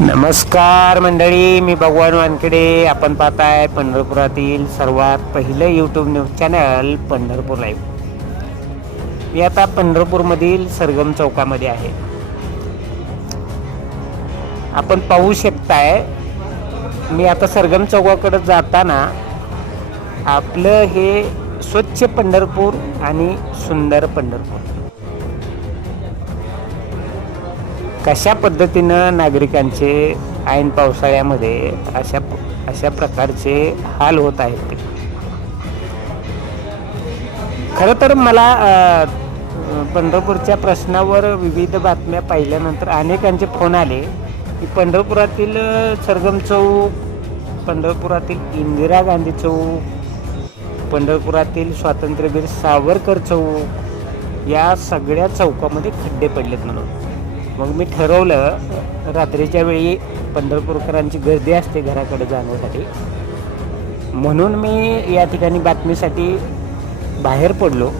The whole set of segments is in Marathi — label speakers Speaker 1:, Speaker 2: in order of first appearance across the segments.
Speaker 1: नमस्कार मंडळी मी भगवान वानखेडे. आपण पाहताय पंढरपुरातील सर्वात पहिलं YouTube news channel Pandharpur live मी आता पंढरपूरमधील सरगम चौकामध्ये आहे. आपण पाहू शकताय मी आता सरगम चौकाकडे जाताना आपलं हे स्वच्छ पंढरपूर आणि सुंदर पंढरपूर. कशा पद्धतीनं नागरिकांचे ऐन पावसाळ्यामध्ये अशा अशा प्रकारचे हाल होत आहेत ते? खरं तर मला पंढरपूरच्या प्रश्नावर विविध बातम्या पाहिल्यानंतर अनेकांचे फोन आले की पंढरपुरातील सरगम चौक पंढरपुरातील इंदिरा गांधी चौक पंढरपुरातील स्वातंत्र्यवीर सावरकर चौक या सगळ्या चौकामध्ये खड्डे पडलेत म्हणून. मग मी ठरवलं रात्रीच्या वेळी पंढरपूरकरांची गर्दी असते घराकडे जाण्यासाठी. म्हणून मी या ठिकाणी बातमीसाठी बाहेर पडलो.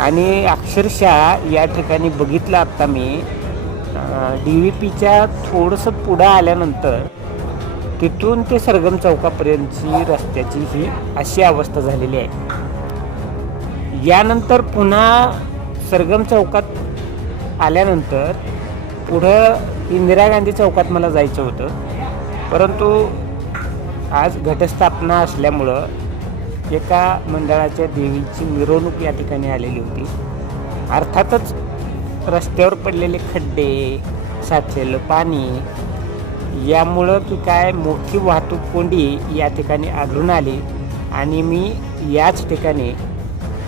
Speaker 1: आणि अक्षरशः या ठिकाणी बघितलं आत्ता मी डी व्ही पीच्या थोडंसं पुढं आल्यानंतर तिथून ते सरगम चौकापर्यंतची रस्त्याची ही अशी अवस्था झालेली आहे. यानंतर पुन्हा सरगम चौकात आल्यानंतर पुढं इंदिरा गांधी चौकात मला जायचं होतं. परंतु आज घटस्थापना असल्यामुळं एका मंडळाच्या देवीची मिरवणूक या ठिकाणी आलेली होती. अर्थातच रस्त्यावर पडलेले खड्डे साचलेलं पाणी यामुळं की काय मोठी वाहतूक कोंडी या ठिकाणी आढळून आली आणि मी याच ठिकाणी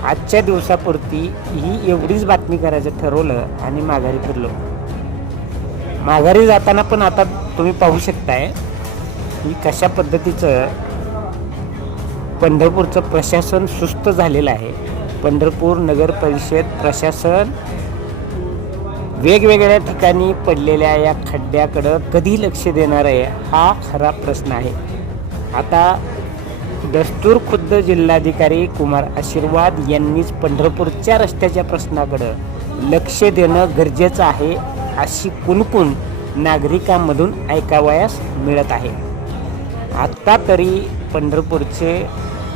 Speaker 1: आजच्या दिवसापुरती ही एवढीच बातमी करायचं ठरवलं आणि माघारी फिरलो. माघारी जाताना पण आता तुम्ही पाहू शकताय की कशा पद्धतीचं पंढरपूरचं प्रशासन सुस्त झालेलं आहे. पंढरपूर नगर परिषद प्रशासन वेगवेगळ्या ठिकाणी पडलेल्या या खड्ड्याकडं कधी लक्ष देणार आहे हा खरा प्रश्न आहे. आता दस्तूर खुद्द जिल्हाधिकारी कुमार आशीर्वाद यांनीच पंढरपूरच्या रस्त्याच्या प्रश्नाकडं लक्ष देणं गरजेचं आहे अशी कुणकुण नागरिकांमधून ऐकावयास मिळत आहे. आत्ता तरी पंढरपूरचे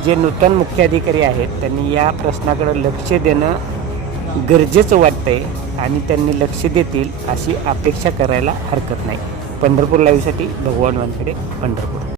Speaker 1: जे नूतन मुख्याधिकारी आहेत त्यांनी या प्रश्नाकडं लक्ष देणं गरजेचं वाटतंय आणि त्यांनी लक्ष देतील अशी अपेक्षा करायला हरकत नाही. पंढरपूर लाईव्हसाठी भगवान वानखेडे पंढरपूर.